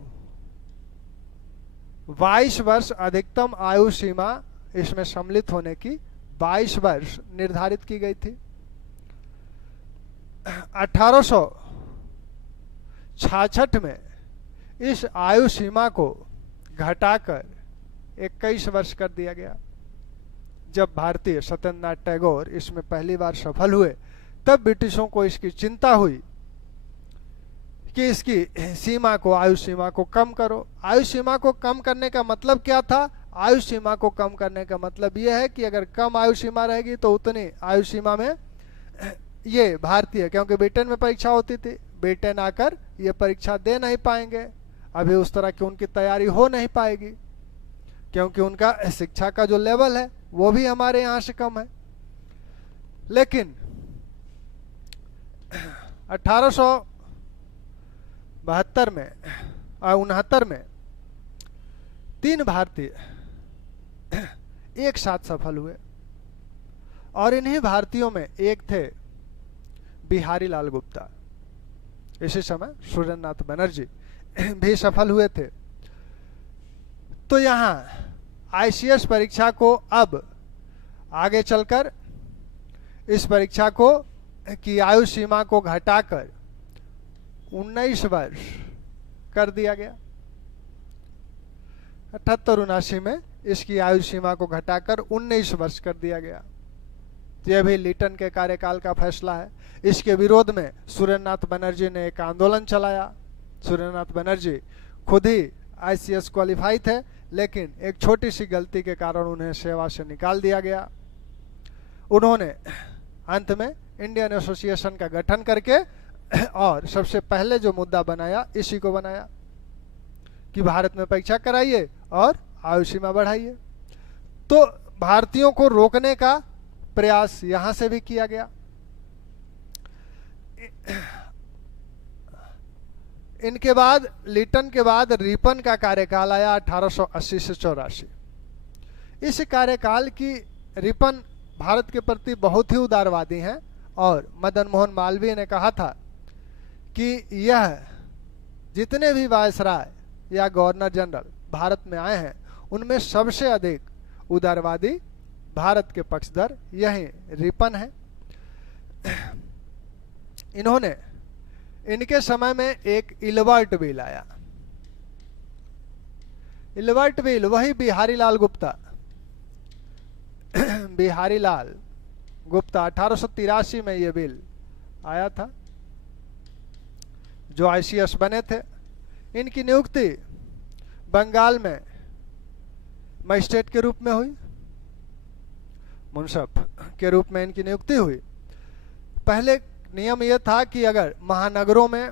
22 वर्ष, अधिकतम आयु सीमा इसमें सम्मिलित होने की 22 वर्ष निर्धारित की गई थी। 1866 में इस आयु सीमा को घटाकर 21 वर्ष कर दिया गया। जब भारतीय सत्येंद्रनाथ टैगोर इसमें पहली बार सफल हुए, तब ब्रिटिशों को इसकी चिंता हुई कि इसकी सीमा को, आयु सीमा को कम करो। आयु सीमा को कम करने का मतलब क्या था? आयु सीमा को कम करने का मतलब यह है कि अगर कम आयु सीमा रहेगी तो उतनी आयु सीमा में ये भारतीय, क्योंकि ब्रिटेन में परीक्षा होती थी, ब्रिटेन आकर ये परीक्षा दे नहीं पाएंगे, अभी उस तरह की उनकी तैयारी हो नहीं पाएगी, क्योंकि उनका शिक्षा का जो लेवल है वो भी हमारे यहाँ से कम है। लेकिन 1872 में 69 में 3 भारतीय एक साथ सफल हुए, और इन्हीं भारतीयों में एक थे बिहारी लाल गुप्ता। इसी समय सुरेंद्रनाथ बनर्जी भी सफल हुए थे। तो यहाँ आईसीएस परीक्षा को अब आगे चलकर इस परीक्षा को की आयु सीमा को घटाकर 19 वर्ष कर दिया गया। 78-79 में इसकी आयु सीमा को घटाकर 19 वर्ष कर दिया गया। यह भी लिटन के कार्यकाल का फैसला है। इसके विरोध में सुरेंद्रनाथ बनर्जी ने एक आंदोलन चलाया। सुरेंद्रनाथ बनर्जी खुद ही आईसीएस क्वालिफाई थे, लेकिन एक छोटी सी गलती के कारण उन्हें सेवा से निकाल दिया गया। उन्होंने अंत में इंडियन एसोसिएशन का गठन करके और सबसे पहले जो मुद्दा बनाया, इसी को बनाया कि भारत में परीक्षा कराइए और आयु सीमा बढ़ाइए। तो भारतीयों को रोकने का प्रयास यहां से भी किया गया। इनके बाद, लिटन के बाद रिपन का कार्यकाल आया 1880 से 84। इस कार्यकाल की रिपन भारत के प्रति बहुत ही उदारवादी हैं, और मदन मोहन मालवीय ने कहा था कि यह जितने भी वायसराय या गवर्नर जनरल भारत में आए हैं, उनमें सबसे अधिक उदारवादी भारत के पक्षधर यही रिपन है। इन्होंने, इनके समय में एक इलवर्ट बिल आया। इलवर्ट बिल वही बिहारी लाल गुप्ता, बिहारी लाल गुप्ता 1883 में यह बिल आया था, जो आईसीएस बने थे। इनकी नियुक्ति बंगाल में मजिस्ट्रेट के रूप में हुई, मुंसफ के रूप में इनकी नियुक्ति हुई। पहले नियम यह था कि अगर महानगरों में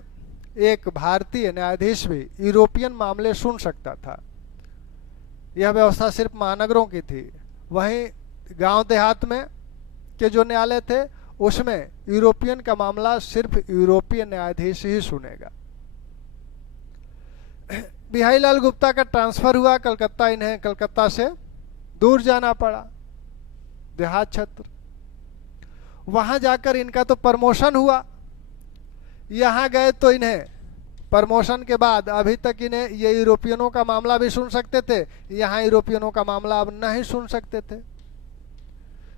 एक भारतीय न्यायाधीश भी यूरोपियन मामले सुन सकता था, यह व्यवस्था सिर्फ महानगरों की थी। वहीं गांव देहात में के जो न्यायालय थे, उसमें यूरोपियन का मामला सिर्फ यूरोपियन न्यायाधीश ही सुनेगा। बिहारी लाल गुप्ता का ट्रांसफर हुआ कलकत्ता। इन्हें कलकत्ता से दूर जाना पड़ा, देहात क्षेत्र। वहां जाकर इनका तो प्रमोशन हुआ। यहां गए तो इन्हें प्रमोशन के बाद अभी तक इन्हें ये यूरोपियनों का मामला भी सुन सकते थे, यहां यूरोपियनों का मामला अब नहीं सुन सकते थे।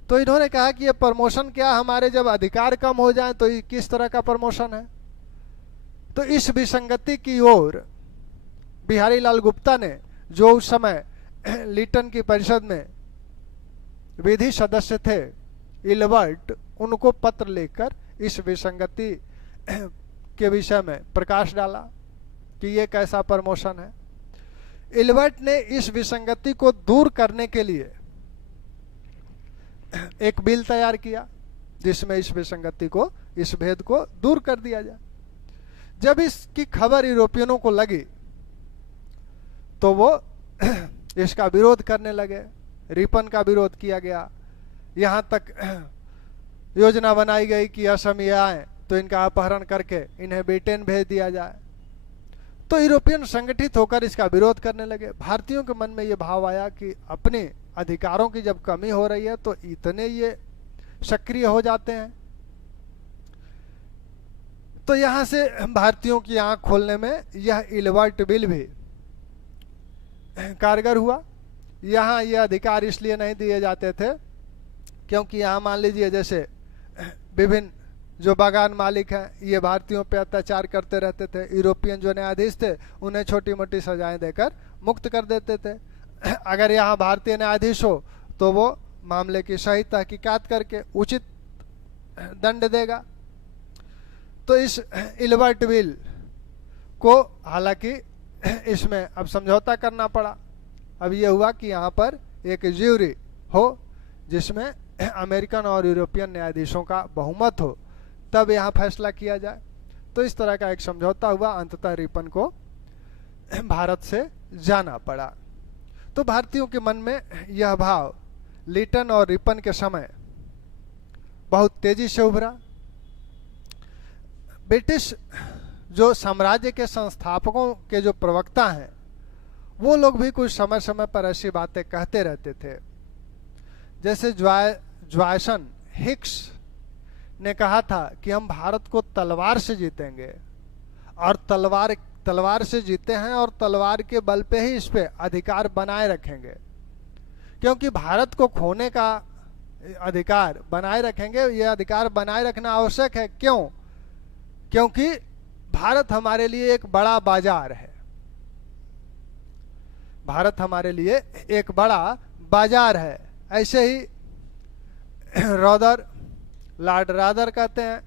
तो इन्होंने कहा कि ये प्रमोशन क्या, हमारे जब अधिकार कम हो जाए तो ये किस तरह का प्रमोशन है। तो इस विसंगति की ओर बिहारी लाल गुप्ता ने, जो उस समय लिटन की परिषद में विधि सदस्य थे, इलवर्ट, उनको पत्र लिखकर इस विसंगति के विषय में प्रकाश डाला कि ये कैसा प्रमोशन है। इलवर्ट ने इस विसंगति को दूर करने के लिए एक बिल तैयार किया जिसमें इस विसंगति को, इस भेद को दूर कर दिया जाए। जब इसकी खबर यूरोपियनों को लगी तो वो इसका विरोध करने लगे। रिपन का विरोध किया गया, यहाँ तक योजना बनाई गई कि असमिय आए तो इनका अपहरण करके इन्हें ब्रिटेन भेज दिया जाए। तो यूरोपियन संगठित होकर इसका विरोध करने लगे। भारतीयों के मन में ये भाव आया कि अपने अधिकारों की जब कमी हो रही है तो इतने ये सक्रिय हो जाते हैं। तो यहां से भारतीयों की आंख खोलने में यह इल्बर्ट बिल भी कारगर हुआ। यहाँ ये अधिकार इसलिए नहीं दिए जाते थे क्योंकि यहाँ मान लीजिए जैसे विभिन्न जो बागान मालिक हैं ये भारतीयों पे अत्याचार करते रहते थे। यूरोपियन जो न्यायाधीश थे उन्हें छोटी मोटी सजाएं देकर मुक्त कर देते थे। अगर यहाँ भारतीय न्यायाधीश हो तो वो मामले की सही तहकीकात करके उचित दंड देगा। तो इस इल्बर्ट बिल को हालांकि इसमें अब समझौता करना पड़ा। अब ये हुआ कि यहाँ पर एक ज्यूरी हो जिसमें अमेरिकन और यूरोपियन न्यायाधीशों का बहुमत हो, तब यहाँ फैसला किया जाए। तो इस तरह का एक समझौता हुआ। अंततः रिपन को भारत से जाना पड़ा। तो भारतीयों के मन में यह भाव लिटन और रिपन के समय बहुत तेजी से उभरा। ब्रिटिश जो साम्राज्य के संस्थापकों के जो प्रवक्ता हैं वो लोग भी कुछ समय समय पर ऐसी बातें कहते रहते थे। जैसे ज्वायसन हिक्स ने कहा था कि हम भारत को तलवार से जीतेंगे और तलवार से जीते हैं और तलवार के बल पे ही इस पे अधिकार बनाए रखेंगे, क्योंकि भारत को खोने का अधिकार बनाए रखेंगे। यह अधिकार बनाए रखना आवश्यक है। क्यों? क्योंकि भारत हमारे लिए एक बड़ा बाजार है। भारत हमारे लिए एक बड़ा बाजार है। ऐसे ही लॉर्ड रादर कहते हैं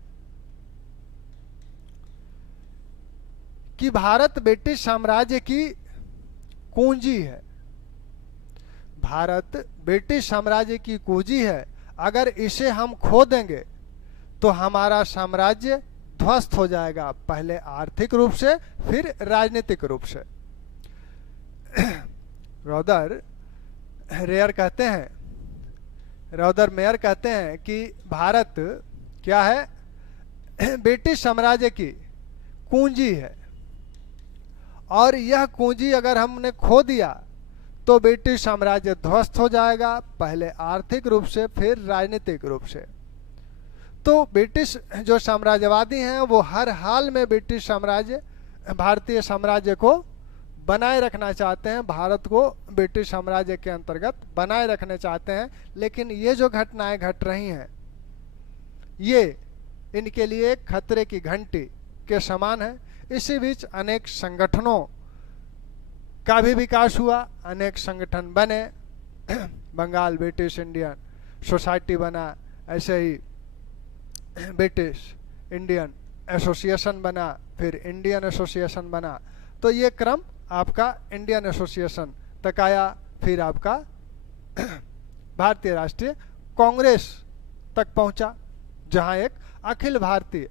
कि भारत ब्रिटिश साम्राज्य की कुंजी है। भारत ब्रिटिश साम्राज्य की कुंजी है। अगर इसे हम खो देंगे तो हमारा साम्राज्य ध्वस्त हो जाएगा, पहले आर्थिक रूप से फिर राजनीतिक रूप से। रॉदर मेयर कहते हैं कि भारत क्या है? ब्रिटिश साम्राज्य की कुंजी है और यह कुंजी अगर हमने खो दिया तो ब्रिटिश साम्राज्य ध्वस्त हो जाएगा, पहले आर्थिक रूप से फिर राजनीतिक रूप से। तो ब्रिटिश जो साम्राज्यवादी हैं वो हर हाल में ब्रिटिश साम्राज्य, भारतीय साम्राज्य को बनाए रखना चाहते हैं, भारत को ब्रिटिश साम्राज्य के अंतर्गत बनाए रखना चाहते हैं। लेकिन ये जो घटनाएं घट रही हैं ये इनके लिए खतरे की घंटी के समान है। इसी बीच अनेक संगठनों का भी विकास हुआ, अनेक संगठन बने। बंगाल ब्रिटिश इंडियन सोसाइटी बना, ऐसे ही ब्रिटिश इंडियन एसोसिएशन बना, फिर इंडियन एसोसिएशन बना। तो ये क्रम आपका इंडियन एसोसिएशन तक आया, फिर आपका भारतीय राष्ट्रीय कांग्रेस तक पहुंचा, जहां एक अखिल भारतीय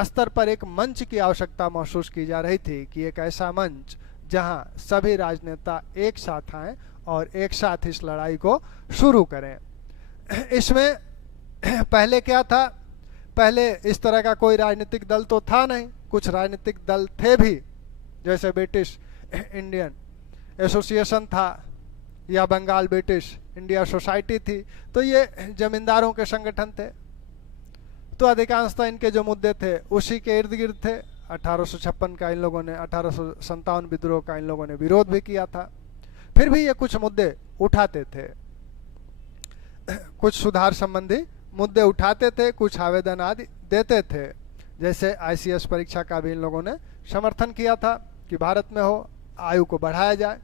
स्तर पर एक मंच की आवश्यकता महसूस की जा रही थी कि एक ऐसा मंच जहां सभी राजनेता एक साथ आए और एक साथ इस लड़ाई को शुरू करें। इसमें पहले क्या था? पहले इस तरह का कोई राजनीतिक दल तो था नहीं। कुछ राजनीतिक दल थे भी, जैसे ब्रिटिश इंडियन एसोसिएशन था या बंगाल ब्रिटिश इंडिया सोसाइटी थी। तो ये जमींदारों के संगठन थे। तो अधिकांशतः इनके जो मुद्दे थे उसी के इर्द गिर्द थे। 1856 का इन लोगों ने, 1857 विद्रोह का इन लोगों ने विरोध भी किया था। फिर भी ये कुछ मुद्दे उठाते थे, कुछ सुधार संबंधी मुद्दे उठाते थे, कुछ आवेदन आदि देते थे। जैसे ICS परीक्षा का भी इन लोगों ने समर्थन किया था कि भारत में हो, आयु को बढ़ाया जाए।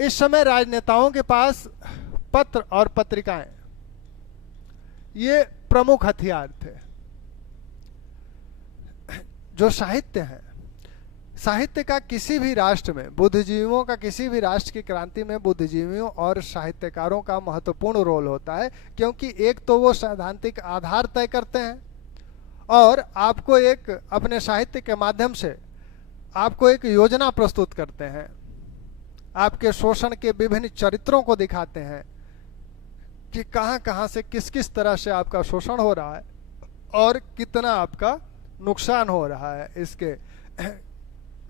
इस समय राजनेताओं के पास पत्र और पत्रिकाएं ये प्रमुख हथियार थे। जो साहित्य है साहित्य का किसी भी राष्ट्र में, बुद्धिजीवियों का किसी भी राष्ट्र की क्रांति में बुद्धिजीवियों और साहित्यकारों का महत्वपूर्ण रोल होता है, क्योंकि एक तो वो सैद्धांतिक आधार तय करते हैं और आपको एक अपने साहित्य के माध्यम से आपको एक योजना प्रस्तुत करते हैं, आपके शोषण के विभिन्न चरित्रों को दिखाते हैं कि कहां कहां से किस किस तरह से आपका शोषण हो रहा है और कितना आपका नुकसान हो रहा है, इसके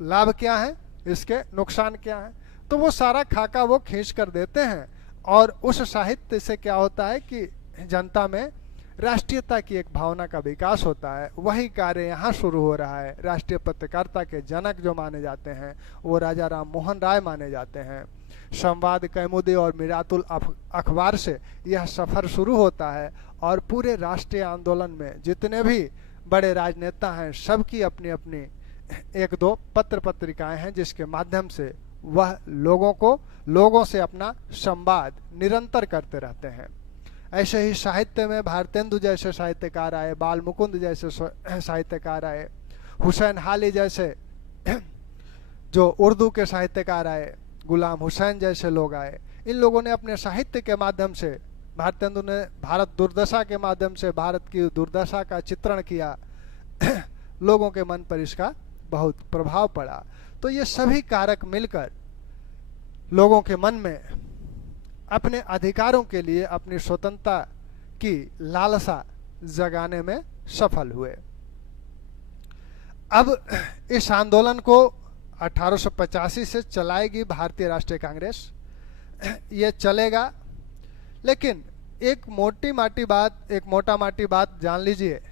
लाभ क्या है, इसके नुकसान क्या है। तो वो सारा खाका वो खींच कर देते हैं और उस साहित्य से क्या होता है कि जनता में राष्ट्रीयता की एक भावना का विकास होता है। वही कार्य यहाँ शुरू हो रहा है। राष्ट्रीय पत्रकारिता के जनक जो माने जाते हैं वो राजा राम मोहन राय माने जाते हैं। संवाद, कौमुदी और मिरातुल अखबार से यह सफर शुरू होता है और पूरे राष्ट्रीय आंदोलन में जितने भी बड़े राजनेता हैं सबकी अपनी अपनी एक दो पत्र पत्रिकाएं हैं जिसके माध्यम से वह लोगों से अपना संवाद निरंतर करते रहते हैं। ऐसे ही साहित्य में भारतेंदु जैसे साहित्यकार आए, बाल मुकुंद जैसे साहित्यकार आए, हुसैन हाली जैसे जो उर्दू के साहित्यकार आए, गुलाम हुसैन जैसे लोग आए। इन लोगों ने अपने साहित्य के माध्यम से, भारतेंदु ने भारत दुर्दशा के माध्यम से भारत की दुर्दशा का चित्रण किया। लोगों के मन पर इसका बहुत प्रभाव पड़ा। तो ये सभी कारक मिलकर लोगों के मन में अपने अधिकारों के लिए, अपनी स्वतंत्रता की लालसा जगाने में सफल हुए। अब इस आंदोलन को 1885 से चलाएगी भारतीय राष्ट्रीय कांग्रेस। ये चलेगा, लेकिन एक मोटा माटी बात जान लीजिए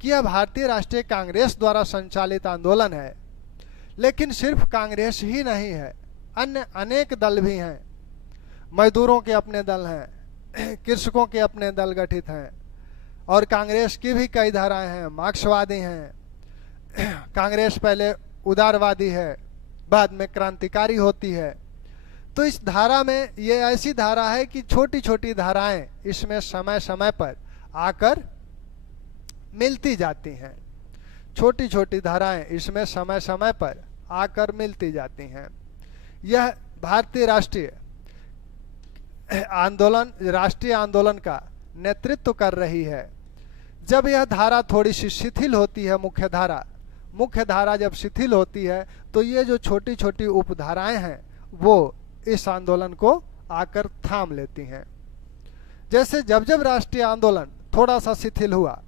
कि यह भारतीय राष्ट्रीय कांग्रेस द्वारा संचालित आंदोलन है। लेकिन सिर्फ कांग्रेस ही नहीं है, अन्य अनेक दल भी हैं। मजदूरों के अपने दल हैं, कृषकों के अपने दल गठित हैं और कांग्रेस की भी कई धाराएं हैं। मार्क्सवादी हैं, कांग्रेस पहले उदारवादी है, बाद में क्रांतिकारी होती है। तो इस धारा में ये ऐसी धारा है कि छोटी छोटी धाराएं इसमें समय समय पर आकर मिलती जाती हैं। छोटी छोटी धाराएं इसमें समय समय पर आकर मिलती जाती हैं। यह भारतीय राष्ट्रीय आंदोलन का नेतृत्व कर रही है। जब यह धारा थोड़ी सी शिथिल होती है, मुख्य धारा जब शिथिल होती है तो ये जो छोटी छोटी उपधाराएं हैं वो इस आंदोलन को आकर थाम लेती हैं। जैसे जब जब राष्ट्रीय आंदोलन थोड़ा सा शिथिल हुआ,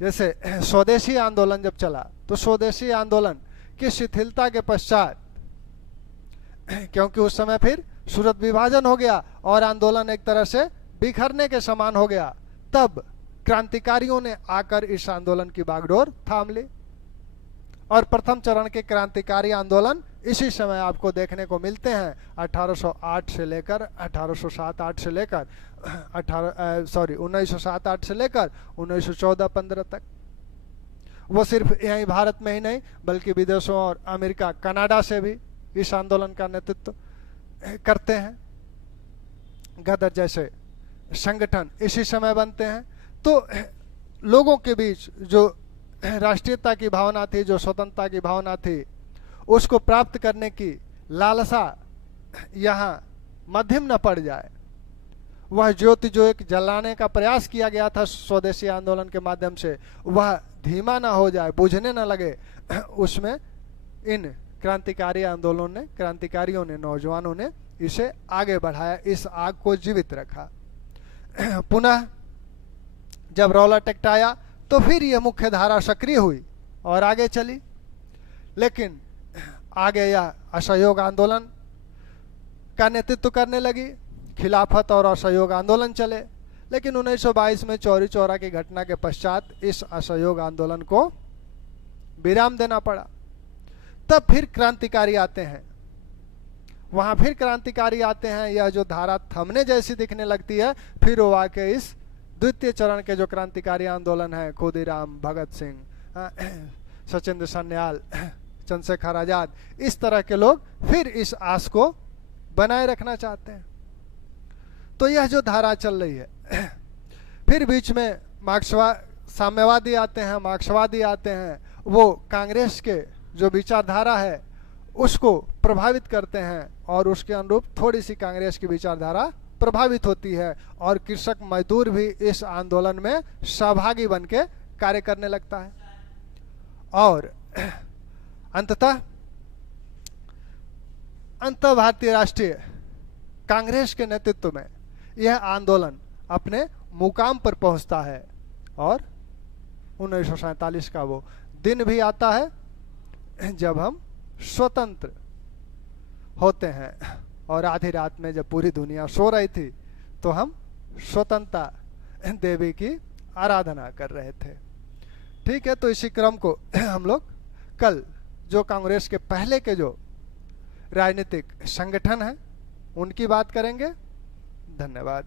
जैसे स्वदेशी आंदोलन जब चला, तो स्वदेशी आंदोलन की शिथिलता के पश्चात, क्योंकि उस समय फिर सूरत विभाजन हो गया और आंदोलन एक तरह से बिखरने के समान हो गया, तब क्रांतिकारियों ने आकर इस आंदोलन की बागडोर थाम ली। और प्रथम चरण के क्रांतिकारी आंदोलन इसी समय आपको देखने को मिलते हैं। 1808 से लेकर 1807-8 से लेकर 1907-8 से लेकर 1914-15 तक। वो सिर्फ यहीं भारत में ही नहीं बल्कि विदेशों और अमेरिका, कनाडा से भी इस आंदोलन का नेतृत्व करते हैं। गदर जैसे संगठन इसी समय बनते हैं। तो लोगों के बीच जो राष्ट्रीयता की भावना थी, जो स्वतंत्रता की भावना थी, उसको प्राप्त करने की लालसा यहाँ मध्यम न पड़ जाए। वह ज्योति जो एक जलाने का प्रयास किया गया था स्वदेशी आंदोलन के माध्यम से, वह धीमा ना हो जाए, बुझने न लगे। उसमें इन क्रांतिकारियों ने, नौजवानों ने इसे आगे बढ़ाया, इस आग को जीवित रखा। पुनः जब रौला टेक्टाया तो फिर यह मुख्य धारा सक्रिय हुई और आगे चली। लेकिन आगे यह असहयोग आंदोलन का नेतृत्व करने लगी। खिलाफत और असहयोग आंदोलन चले, लेकिन 1922 में चौरी चौरा की घटना के पश्चात इस असहयोग आंदोलन को विराम देना पड़ा। तब फिर क्रांतिकारी आते हैं, वहां फिर क्रांतिकारी आते हैं। यह जो धारा थमने जैसी दिखने लगती है, फिर वो आके इस द्वितीय चरण के जो क्रांतिकारी आंदोलन है, खुदीराम, भगत सिंह, सचिंद्र सन्याल, चंद्रशेखर आजाद, इस तरह के लोग फिर इस आस को बनाए रखना चाहते हैं। तो यह जो धारा चल रही है, फिर बीच में साम्यवादी आते हैं, मार्क्सवादी आते हैं। वो कांग्रेस के जो विचारधारा है उसको प्रभावित करते हैं और उसके अनुरूप थोड़ी सी कांग्रेस की विचारधारा प्रभावित होती है और कृषक मजदूर भी इस आंदोलन में सहभागी बन के कार्य करने लगता है। और अंततः भारतीय राष्ट्रीय कांग्रेस के नेतृत्व में यह आंदोलन अपने मुकाम पर पहुंचता है और 1947 का वो दिन भी आता है जब हम स्वतंत्र होते हैं। और आधी रात में जब पूरी दुनिया सो रही थी तो हम स्वतंत्रता देवी की आराधना कर रहे थे। ठीक है, तो इसी क्रम को हम लोग कल जो कांग्रेस के पहले के जो राजनीतिक संगठन हैं उनकी बात करेंगे। धन्यवाद।